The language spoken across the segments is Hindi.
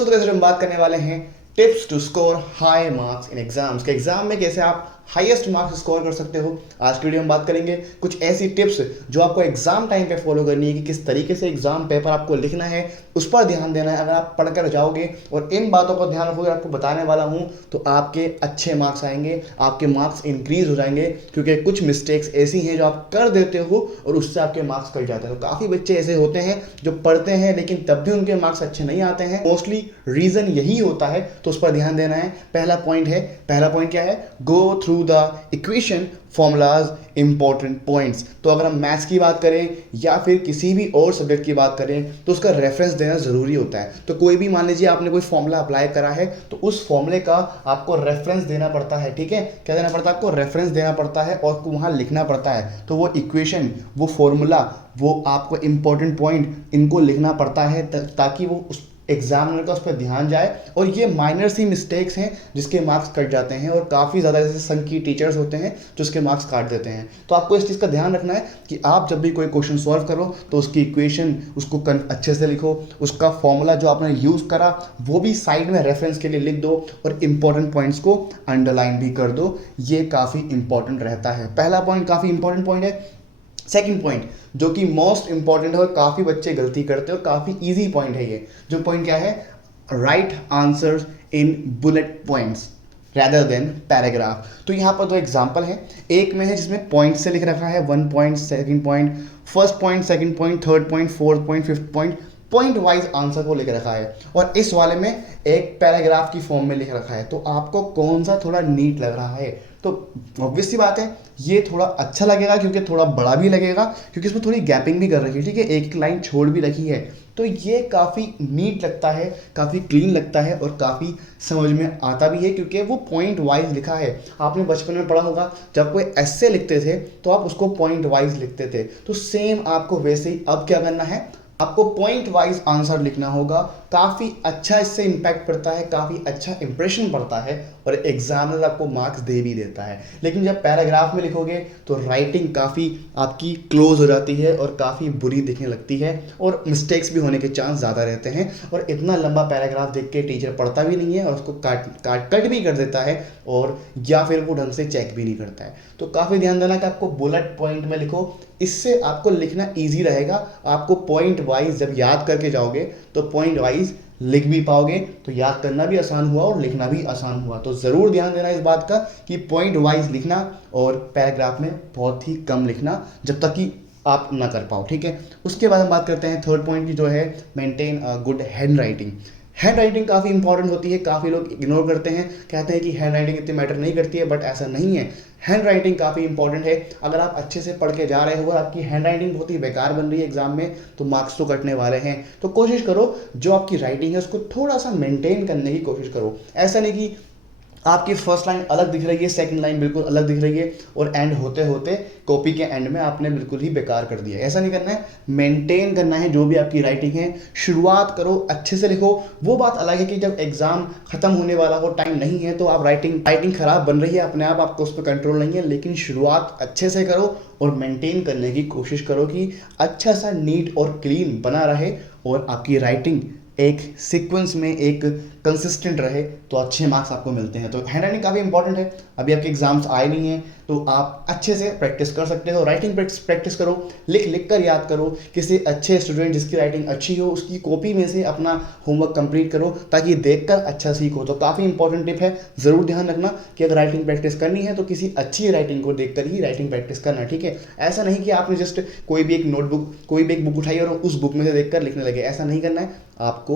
दोस्तों, तो कैसे हम बात करने वाले हैं tips to score high marks in exams के एग्जाम में कैसे आप हाईएस्ट मार्क्स स्कोर कर सकते हो। आज की वीडियो में बात करेंगे कुछ ऐसी टिप्स जो आपको एग्जाम टाइम पे फॉलो करनी है कि किस तरीके से एग्जाम पेपर आपको लिखना है, उस पर ध्यान देना है। अगर आप पढ़कर जाओगे और इन बातों को ध्यान रखोगे, आपको बताने वाला हूं, तो आपके अच्छे मार्क्स आएंगे, आपके मार्क्स इंक्रीज हो जाएंगे। क्योंकि कुछ मिस्टेक्स ऐसी हैं जो आप कर देते हो और उससे आपके मार्क्स कट जाते हैं। तो काफ़ी बच्चे ऐसे होते हैं जो पढ़ते हैं लेकिन तब भी उनके मार्क्स अच्छे नहीं आते हैं। मोस्टली रीज़न यही होता है, तो उस पर ध्यान देना है। पहला पॉइंट क्या है? Go through the equation formulas important points. तो अगर हम मैथ्स की बात करें या फिर किसी भी और सब्जेक्ट की बात करें तो उसका रेफरेंस देना ज़रूरी होता है। तो कोई भी, मान लीजिए आपने कोई फॉर्मूला अप्लाई करा है तो उस फॉर्मूले का आपको रेफरेंस देना पड़ता है। ठीक है, क्या देना पड़ता है? आपको रेफरेंस देना पड़ता है और वहाँ लिखना पड़ता है। तो वो इक्वेशन, वो फॉर्मूला, वो आपको इंपॉर्टेंट पॉइंट इनको लिखना पड़ता है ताकि वो उस एग्जामिनर का उस पर ध्यान जाए। और ये माइनर सी मिस्टेक्स हैं जिसके मार्क्स कट जाते हैं, और काफ़ी ज़्यादा ऐसे संकी टीचर्स होते हैं जो उसके मार्क्स काट देते हैं। तो आपको इस चीज़ का ध्यान रखना है कि आप जब भी कोई क्वेश्चन सॉल्व करो तो उसकी इक्वेशन उसको अच्छे से लिखो, उसका फॉर्मूला जो आपने यूज़ करा वो भी साइड में रेफरेंस के लिए लिख दो और इंपॉर्टेंट पॉइंट्स को अंडरलाइन भी कर दो। ये काफ़ी इंपॉर्टेंट रहता है। पहला पॉइंट काफ़ी इंपॉर्टेंट पॉइंट है। सेकंड पॉइंट जो कि मोस्ट इंपॉर्टेंट है और काफ़ी बच्चे गलती करते हैं और काफ़ी इजी पॉइंट है ये। जो पॉइंट क्या है? Right answers in bullet points rather than paragraph. तो यहाँ पर दो एग्जाम्पल हैं। एक में है जिसमें पॉइंट से लिख रखा है, 1 point, second point, first point, second point, third point, fourth point, fifth point, point wise answer को लिख रखा है। और इस वाले में एक पैराग्राफ की फॉर्म में लिख रखा है। तो आपको कौन सा थोड़ा नीट लग रहा है? तो ऑब्वियस सी बात है, ये थोड़ा अच्छा लगेगा क्योंकि थोड़ा बड़ा भी लगेगा, क्योंकि इसमें थोड़ी गैपिंग भी कर रखी है। ठीक है, एक लाइन छोड़ भी रखी है। तो ये काफ़ी नीट लगता है, काफ़ी क्लीन लगता है और काफ़ी समझ में आता भी है क्योंकि वो पॉइंट वाइज लिखा है। आपने बचपन में पढ़ा होगा, जब कोई एस्से लिखते थे तो आप उसको पॉइंट वाइज लिखते थे। तो सेम आपको वैसे ही अब क्या करना है, आपको पॉइंट वाइज आंसर लिखना होगा। काफ़ी अच्छा इससे इम्पैक्ट पड़ता है, काफ़ी अच्छा इंप्रेशन पड़ता है और एग्जामिनर आपको मार्क्स दे भी देता है। लेकिन जब पैराग्राफ में लिखोगे तो राइटिंग काफ़ी आपकी क्लोज हो जाती है और काफ़ी बुरी दिखने लगती है और मिस्टेक्स भी होने के चांस ज़्यादा रहते हैं। और इतना लंबा पैराग्राफ देख के टीचर पढ़ता भी नहीं है और उसको कट भी कर देता है, और या फिर वो ढंग से चेक भी नहीं करता है। तो काफ़ी ध्यान देना कि आपको बुलेट पॉइंट में लिखो, इससे आपको लिखना ईजी रहेगा। आपको पॉइंट वाइज जब याद करके जाओगे तो पॉइंट वाइज लिख भी पाओगे, तो याद करना भी आसान हुआ और लिखना भी आसान हुआ। तो ज़रूर ध्यान देना इस बात का कि पॉइंट वाइज लिखना और पैराग्राफ में बहुत ही कम लिखना जब तक कि आप ना कर पाओ। ठीक है, उसके बाद हम बात करते हैं थर्ड पॉइंट की, जो है maintain good hand writing. Hand writing काफ़ी इंपॉर्टेंट होती है। काफ़ी लोग इग्नोर करते हैं, कहते हैं कि हैंड राइटिंग इतनी मैटर नहीं करती है, बट ऐसा नहीं है। हैंड राइटिंग काफ़ी इंपॉर्टेंट है। अगर आप अच्छे से पढ़ के जा रहे हो और आपकी हैंड राइटिंग बहुत ही बेकार बन रही है एग्जाम में, तो मार्क्स तो कटने वाले हैं। तो कोशिश करो जो आपकी राइटिंग है उसको थोड़ा सा मेंटेन करने की कोशिश करो। ऐसा नहीं कि आपकी फर्स्ट लाइन अलग दिख रही है, सेकंड लाइन बिल्कुल अलग दिख रही है और एंड होते होते कॉपी के एंड में आपने बिल्कुल ही बेकार कर दिया। ऐसा नहीं करना है, मेंटेन करना है जो भी आपकी राइटिंग है। शुरुआत करो, अच्छे से लिखो। वो बात अलग है कि जब एग्जाम खत्म होने वाला हो, टाइम नहीं है, तो आप राइटिंग खराब बन रही है अपने आप, आपको उस पर कंट्रोल नहीं है। लेकिन शुरुआत अच्छे से करो और मेंटेन करने की कोशिश करो कि अच्छा सा नीट और क्लीन बना रहे और आपकी राइटिंग एक सीक्वेंस में एक कंसिस्टेंट रहे, तो अच्छे मार्क्स आपको मिलते हैं। तो हैंड राइटिंग काफ़ी इंपॉर्टेंट है। अभी आपके एग्जाम्स आए नहीं हैं तो आप अच्छे से प्रैक्टिस कर सकते हो। राइटिंग प्रैक्टिस करो, लिख कर याद करो। किसी अच्छे स्टूडेंट जिसकी राइटिंग अच्छी हो उसकी कॉपी में से अपना होमवर्क कंप्लीट करो ताकि देखकर अच्छा सीखो। तो काफ़ी इंपॉर्टेंट टिप है, ज़रूर ध्यान रखना कि अगर राइटिंग प्रैक्टिस करनी है तो किसी अच्छी राइटिंग को देखकर ही राइटिंग प्रैक्टिस करना। ठीक है, ऐसा नहीं कि आपने जस्ट कोई भी एक बुक उठाई और उस बुक में से देखकर लिखने लगे। ऐसा नहीं करना है। आपको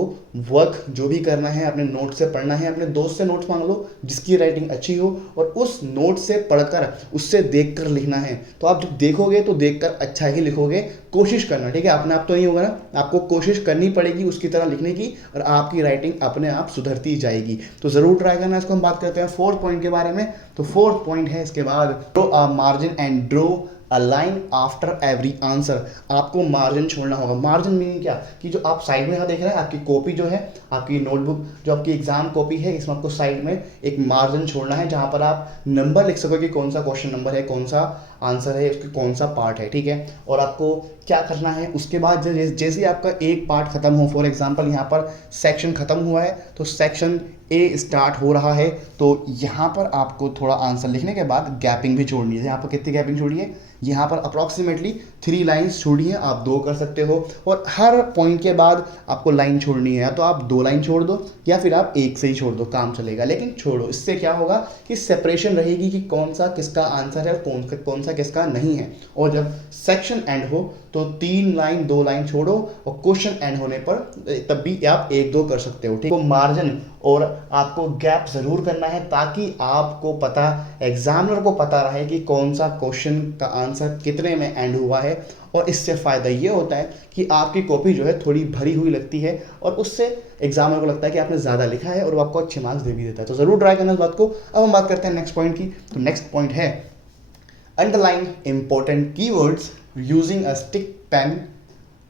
वर्क जो भी करना है अपने नोट से पढ़ना है। अपने दोस्त से नोट्स मांग लो जिसकी राइटिंग अच्छी हो और उस नोट से पढ़कर उससे देखकर लिखना है। तो आप जब देखोगे तो देखकर अच्छा ही लिखोगे। कोशिश करना, ठीक है, अपने आप तो नहीं होगा ना, आपको कोशिश करनी पड़ेगी उसकी तरह लिखने की और आपकी राइटिंग अपने आप सुधरती जाएगी। तो ज़रूर ट्राई करना। इसको हम बात करते हैं फोर्थ पॉइंट के बारे में। तो फोर्थ पॉइंट है इसके बाद draw a margin and draw a line after every answer. आपको मार्जिन छोड़ना होगा। मार्जिन मीनिंग क्या कि जो आप साइड में यहाँ देख रहे हैं, आपकी कॉपी जो है, आपकी नोटबुक जो आपकी एग्जाम कॉपी है, इसमें आपको साइड में एक मार्जिन छोड़ना है जहाँ पर आप नंबर लिख सको कि कौन सा क्वेश्चन नंबर है, कौन सा आंसर है, उसकी कौन सा पार्ट है, ठीक है। और आपको क्या करना है उसके बाद, जैसे ही आपका एक पार्ट खत्म हो, फॉर एग्जांपल यहाँ पर सेक्शन खत्म हुआ है तो सेक्शन ए स्टार्ट हो रहा है, तो यहाँ पर आपको थोड़ा आंसर लिखने के बाद गैपिंग भी छोड़नी है। यहाँ पर कितनी गैपिंग छोड़ी है, यहाँ पर अप्रॉक्सीमेटली 3 लाइन्स छोड़ी है, आप 2 कर सकते हो। और हर पॉइंट के बाद आपको लाइन छोड़नी है, या तो आप 2 लाइन छोड़ दो या फिर आप 1 से ही छोड़ दो, काम चलेगा, लेकिन छोड़ो। इससे क्या होगा कि सेपरेशन रहेगी कि कौन सा किसका आंसर है और कौन सा किसका नहीं है। और जब सेक्शन एंड हो तो 3 लाइन 2 लाइन छोड़ो, और क्वेश्चन एंड होने पर तब भी आप 1-2 कर सकते हो, ठीक है। मार्जिन और आपको गैप जरूर करना है ताकि आपको पता, एग्जामिनर को पता रहे कि कौन सा क्वेश्चन का आंसर कितने में एंड हुआ है। और इससे फ़ायदा ये होता है कि आपकी कॉपी जो है थोड़ी भरी हुई लगती है, और उससे एग्जामिनर को लगता है कि आपने ज़्यादा लिखा है और वो आपको अच्छे मार्क्स दे भी देता है। तो ज़रूर ट्राई करना इस बात को। अब हम बात करते हैं नेक्स्ट पॉइंट की। तो नेक्स्ट पॉइंट है underline important keywords using a stick pen,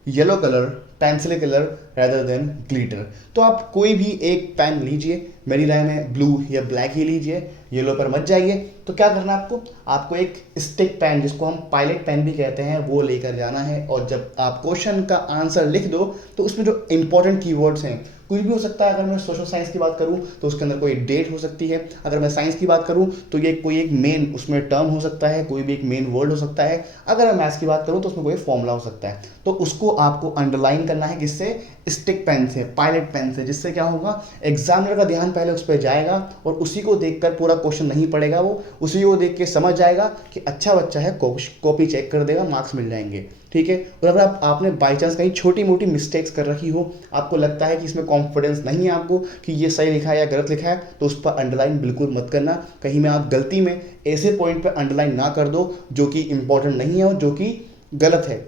yellow colour, pencil colour rather than glitter. तो आप कोई भी एक पेन लीजिए, मेरी राय में ब्लू या ब्लैक ही लीजिए, येलो पर मत जाइए। तो क्या करना है आपको एक स्टिक पेन, जिसको हम पायलट पेन भी कहते हैं, वो लेकर जाना है। और जब आप क्वेश्चन का आंसर लिख दो तो उसमें जो इंपॉर्टेंट कीवर्ड्स हैं, कुछ भी हो सकता है। अगर मैं सोशल साइंस की बात करूं तो उसके अंदर कोई डेट हो सकती है, अगर मैं साइंस की बात करूं तो ये कोई एक मेन उसमें टर्म हो सकता है, कोई भी एक मेन वर्ड हो सकता है, अगर मैं मैथ्स की बात करूं तो उसमें कोई फॉर्मूला हो सकता है। तो उसको आपको अंडरलाइन करना है, किससे, स्टिक पेन से, पायलट पेन से। जिससे क्या होगा, एग्जामिनर का ध्यान पहले उस पर जाएगा और उसी को देखकर पूरा क्वेश्चन नहीं पढ़ेगा, वो उसी को देख के समझ जाएगा कि अच्छा बच्चा है, कॉपी चेक कर देगा, मार्क्स मिल जाएंगे, ठीक है। और अगर आपने बाई चांस कहीं छोटी मोटी मिस्टेक्स कर रखी हो, आपको लगता है कि इसमें कॉन्फिडेंस नहीं है आपको कि ये सही लिखा है या गलत लिखा है, तो उस पर अंडरलाइन बिल्कुल मत करना। कहीं में आप गलती में ऐसे पॉइंट पर अंडरलाइन ना कर दो जो कि इंपॉर्टेंट नहीं है और जो कि गलत है।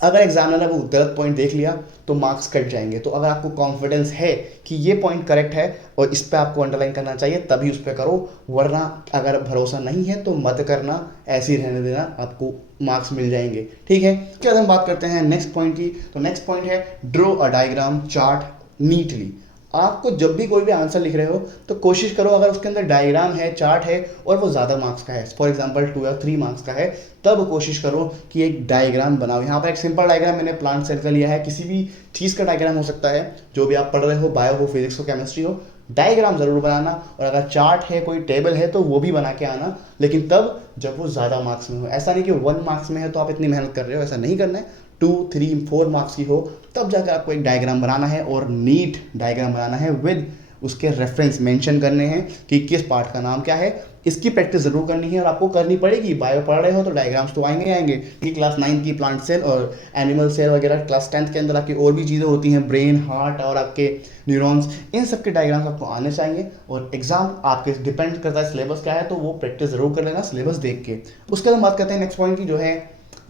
अगर एग्जामिनर ने वो गलत पॉइंट देख लिया तो मार्क्स कट जाएंगे। तो अगर आपको कॉन्फिडेंस है कि ये पॉइंट करेक्ट है और इस पर आपको अंडरलाइन करना चाहिए, तभी उस पर करो, वरना अगर भरोसा नहीं है तो मत करना, ऐसे ही रहने देना, आपको मार्क्स मिल जाएंगे, ठीक है। उसके बाद हम बात करते हैं नेक्स्ट पॉइंट की। तो नेक्स्ट पॉइंट है draw a diagram chart neatly. आपको जब भी कोई भी आंसर लिख रहे हो तो कोशिश करो, अगर उसके अंदर डायग्राम है, चार्ट है और वो ज़्यादा मार्क्स का है, फॉर एग्जांपल 2 या 3 मार्क्स का है, तब कोशिश करो कि एक डायग्राम बनाओ। यहाँ पर एक सिंपल डायग्राम मैंने प्लांट सेल का लिया है, किसी भी चीज़ का डायग्राम हो सकता है, जो भी आप पढ़ रहे हो, बायो हो, फिजिक्स हो, केमिस्ट्री हो, डायग्राम ज़रूर बनाना। और अगर चार्ट है, कोई टेबल है, तो वो भी बना के आना, लेकिन तब जब वो ज़्यादा मार्क्स में हो। ऐसा नहीं कि 1 मार्क्स में है तो आप इतनी मेहनत कर रहे हो, ऐसा नहीं करना है। 2, 3, 4 मार्क्स की हो तब जाकर आपको एक डायग्राम बनाना है, और नीट डायग्राम बनाना है विद उसके रेफरेंस मेंशन करने हैं कि किस पार्ट का नाम क्या है। इसकी प्रैक्टिस जरूर करनी है और आपको करनी पड़ेगी। बायो पढ़ रहे हो तो डायग्राम्स तो आएंगे कि क्लास 9 की प्लांट सेल और एनिमल सेल वगैरह, क्लास 10th के अंदर आपकी और भी चीज़ें होती हैं, ब्रेन, हार्ट और आपके न्यूरॉन्स, इन सब के डायग्राम्स आपको आने चाहिए। और एग्जाम आपके डिपेंड करता है सिलेबस क्या है, तो वो प्रैक्टिस जरूर कर लेना सिलेबस देख के। उसके बाद हम बात करते हैं नेक्स्ट पॉइंट की, जो है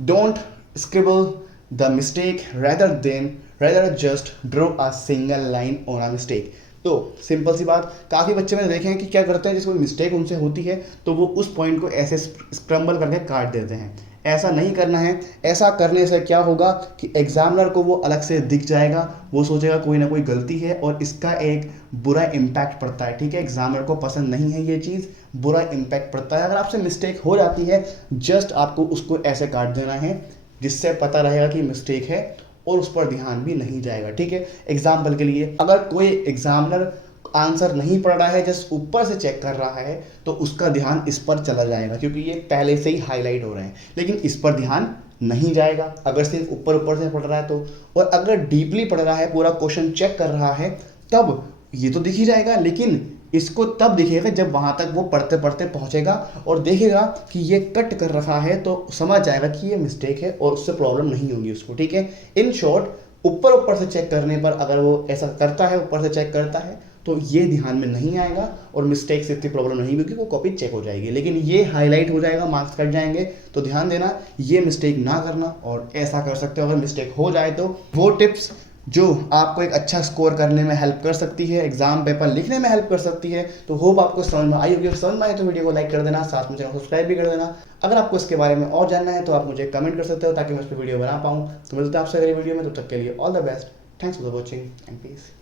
don't scribble the mistake rather just draw a single line on a mistake। तो सिंपल सी बात, काफ़ी बच्चे मैंने देखे हैं कि क्या करते हैं, जिस कोई मिस्टेक उनसे होती है तो वो उस पॉइंट को ऐसे स्क्रम्बल करके काट देते हैं। ऐसा नहीं करना है। ऐसा करने से क्या होगा कि एग्जामिनर को वो अलग से दिख जाएगा, वो सोचेगा कोई ना कोई गलती है और इसका एक बुरा इम्पैक्ट पड़ता है, ठीक है। एग्जामिनर को पसंद नहीं है ये चीज़, बुरा इम्पैक्ट पड़ता है। अगर आपसे मिस्टेक हो जाती है, जस्ट आपको उसको ऐसे काट देना है, जिससे पता रहेगा कि मिस्टेक है और उस पर ध्यान भी नहीं जाएगा, ठीक है। एग्जाम्पल के लिए, अगर कोई एग्जामिनर आंसर नहीं पढ़ रहा है, जस्ट ऊपर से चेक कर रहा है, तो उसका ध्यान इस पर चला जाएगा क्योंकि ये पहले से ही हाईलाइट हो रहे हैं, लेकिन इस पर ध्यान नहीं जाएगा अगर सिर्फ ऊपर ऊपर से पढ़ रहा है तो। और अगर डीपली पढ़ रहा है, पूरा क्वेश्चन चेक कर रहा है, तब ये तो दिख ही जाएगा, लेकिन इसको तब दिखेगा जब वहाँ तक वो पढ़ते पढ़ते पहुँचेगा और देखेगा कि ये कट कर रखा है, तो समझ जाएगा कि ये मिस्टेक है और उससे प्रॉब्लम नहीं होगी उसको, ठीक है। इन शॉर्ट, ऊपर से चेक करने पर अगर वो ऐसा करता है, ऊपर से चेक करता है, तो ये ध्यान में नहीं आएगा और मिस्टेक से इतनी प्रॉब्लम नहीं होगी, वो कॉपी चेक हो जाएगी। लेकिन ये हाईलाइट हो जाएगा, मार्क्स कट जाएंगे, तो ध्यान देना, ये मिस्टेक ना करना। और ऐसा कर सकते हो, अगर मिस्टेक हो जाए तो वो टिप्स जो आपको एक अच्छा स्कोर करने में हेल्प कर सकती है, एग्जाम पेपर लिखने में हेल्प कर सकती है। तो होप आपको समझ में आई होगी। समझ में आए तो वीडियो को लाइक कर देना, साथ में चैनल को सब्सक्राइब भी कर देना। अगर आपको इसके बारे में और जानना है तो आप मुझे कमेंट कर सकते हो ताकि मैं इस पर वीडियो बना पाऊँ। तो मिलते हैं आपसे अगली वीडियो में, तब तक के लिए all the best, thanks for watching and piece.